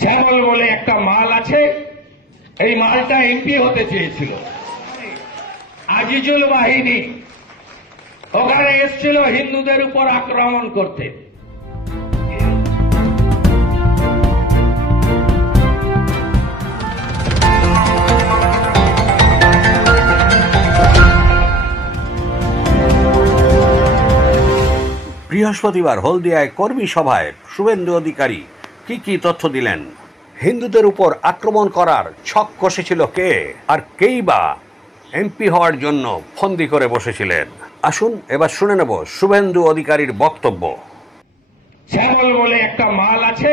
শ্যামল বলে একটা মাল আছে, এই মালটা এমপি হতে চেয়েছিল। আজিজুল বাহিনী ওখানে এসেছিল হিন্দুদের উপর আক্রমণ করতে। বৃহস্পতিবার হলদিয়ায় কর্মী সভায় শুভেন্দু অধিকারী কি তথ্য দিলেন? হিন্দুদের উপর আক্রমণ করার ছক কষেছিল কে, আর কেই বা এমপি হওয়ার জন্য ফন্দি করে বসেছিলেন? আসুন এবার শুনে নেব শুভেন্দু অধিকারীর বক্তব্য। শ্যামল বলে একটা মাল আছে,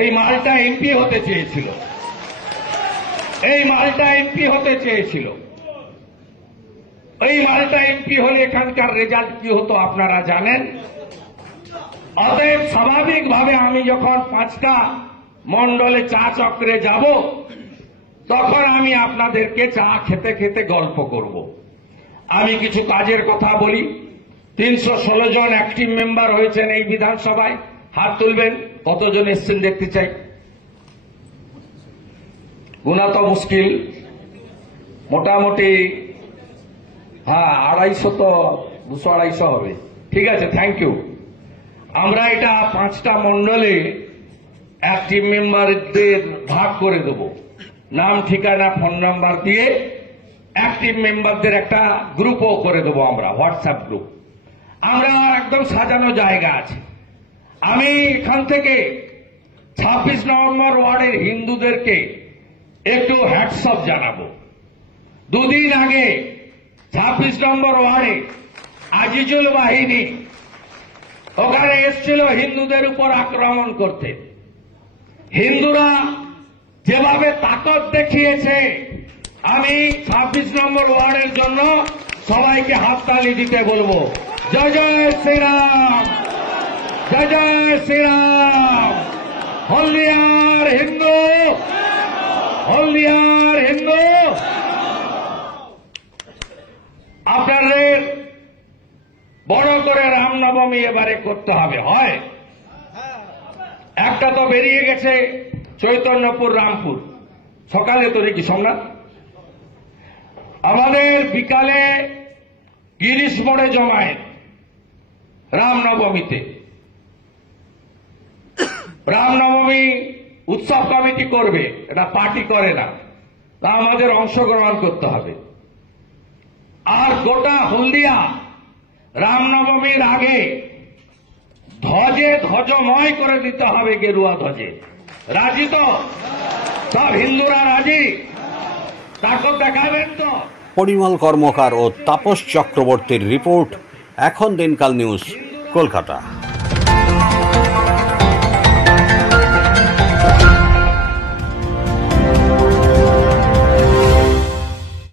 এই মালটা এমপি হতে চেয়েছিল। এই মালটা এমপি হতে চেয়েছিল। এই মালটা এমপি হলে এখানকার রেজাল্ট কি হতো আপনারা জানেন। অতএব স্বাভাবিকভাবে আমি যখন 5টা মণ্ডলে চা চক্রে যাব, তখন আমি আপনাদেরকে চা খেতে খেতে গল্প করব। আমি কিছু কাজের কথা বলি। 316 জন অ্যাক্টিভ মেম্বার হয়েছেন এই বিধানসভায়। হাত তুলবেন কতজন এসছেন দেখতে চাই। গুনা তো মুশকিল, মোটামুটি 250 তো 200-250 হবে। ঠিক আছে, থ্যাংক ইউ। আমরা এটা 5টা মণ্ডলে অ্যাক্টিভ মেম্বারদের ভাগ করে দেব। নাম, ঠিকানা, ফোন নাম্বার দিয়ে অ্যাক্টিভ মেম্বারদের একটা গ্রুপও করে দেবো আমরা, হোয়াটসঅ্যাপ গ্রুপ। আমরা একদম সাজানো জায়গা আছে। আমি এখান থেকে 26 নম্বর ওয়ার্ডের হিন্দুদেরকে একটু হ্যাটসঅপ জানাবো। 2 দিন আগে 26 নম্বর ওয়ার্ডে আজিজুল বাহিনী ওখানে এসেছিল হিন্দুদের উপর আক্রমণ করতে। হিন্দুরা যেভাবে তাকত দেখিয়েছে, আমি 26 নম্বর ওয়ার্ডের জন্য সবাইকে হাততালি দিতে বলবো। জয় জয় শ্রীরাম, জয় জয় শ্রীরাম। হলদিয়ার হিন্দু, হলদিয়ার হিন্দু। আপনাদের বড় করে রামনবমী এবারে করতে হবে। হয় একটা তো বেরিয়ে গেছে চৈতন্যপুর রামপুর, সকালে তো দেখি সোমনাথ। আমাদের বিকালে গিরিশ মোড়ে জমায়েত রামনবমীতে। রামনবমী উৎসব কমিটি করবে, এটা পার্টি করে না, তা আমাদের অংশগ্রহণ করতে হবে। আর গোটা হলদিয়া রামনবমীর আগে ধ্বজে ধ্বজময় করে দিতে হবে, গেরুয়া ধ্বজে। রাজি তো? সব হিন্দুরা রাজি? তাকত দেখাবেন তো? পরিমল কর্মকার ও তাপস চক্রবর্তীর রিপোর্ট, এখন দিনকাল নিউজ, কলকাতা।